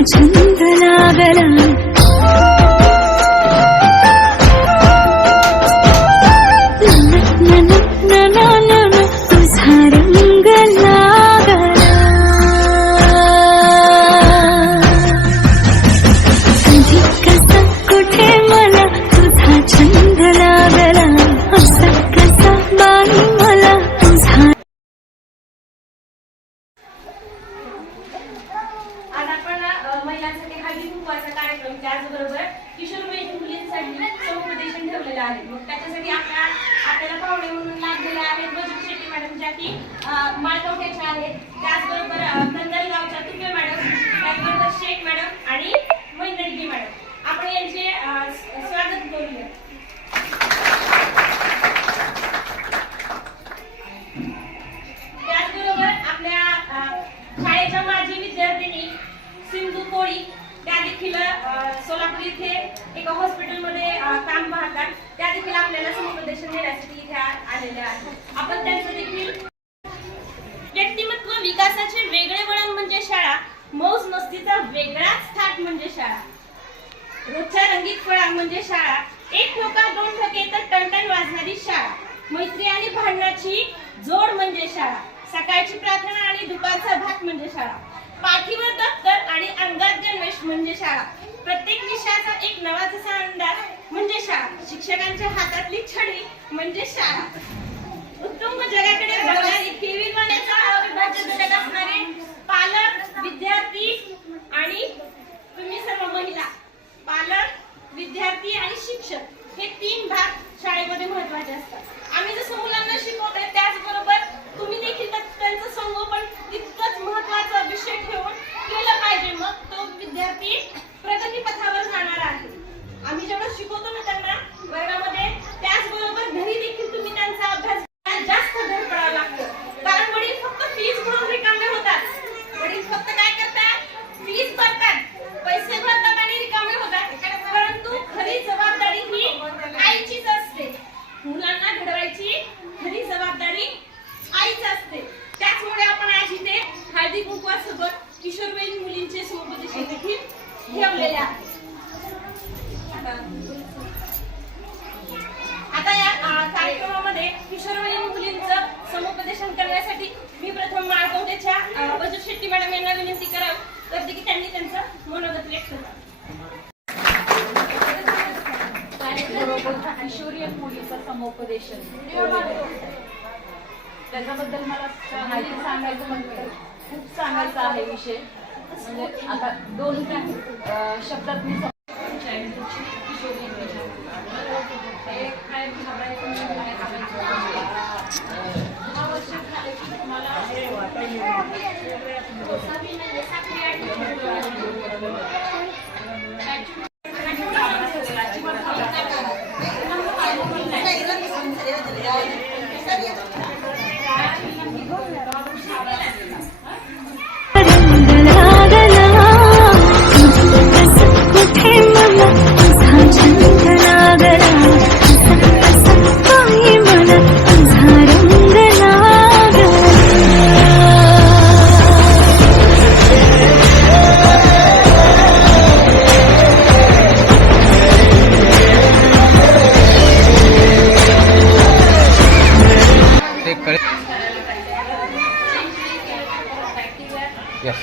içinde la लाभलेला आहे. मग त्याच्यासाठी आपल्या आपल्याला पाहुणे म्हणून लाभलेले आहेत बजू शेट्टी मॅडम ज्या की अं, आहेत. त्याचबरोबर अं, तुके तुपे मॅडम त्याचबरोबर शेख मॅडम आणि मैंदरगी मॅडम. आपण यांचे स्वागत करूया. त्याचबरोबर आपल्या शाळेच्या माजी विद्यार्थिनी सिंधू कोळी त्या देखील सोलापूर इथे एका हॉस्पिटलमध्ये काम पाहतात. त्या देण्यासाठी इथे आलेल्या आहेत. आपण त्यांचं देखील व्यक्तिमत्व विकासाचे वेगळे वळण म्हणजे शाळा मौज मस्तीचा वेगळाच थाट म्हणजे शाळा. रोजच्या रंगीत फळा म्हणजे शाळा एक ठोका दोन ठोके तर टणटण वाजणारी शाळा. मैत्री आणि भांडणाची जोड म्हणजे शाळा. सकाळची प्रार्थना आणि दुपारचा भात म्हणजे शाळा. पाठीवर दप्तर आणि अंगात गणवेश म्हणजे शाळा. प्रत्येक विषयाचा एक नवा जसा अंदाज म्हणजे शाळा. शिक्षकांच्या हातातली छडी म्हणजे शाळा. उत्तुंग जगाकडे बघणारी केविलवाण्याचा अविभाज्य घटक असणारे पालक विद्यार्थी आणि शेट्टी मॅडम यांना विनंती करावी करते की त्यांनी त्यांचं मनोगत व्यक्त बरोबर किशोरी मुलीचं समुपदेशन. त्याच्याबद्दल मला माहिती सांगायचं म्हटलं खूप सांगायचं आहे विषय. म्हणजे आता दोन तीन शब्दात मी किशोरी तुम्हाला येस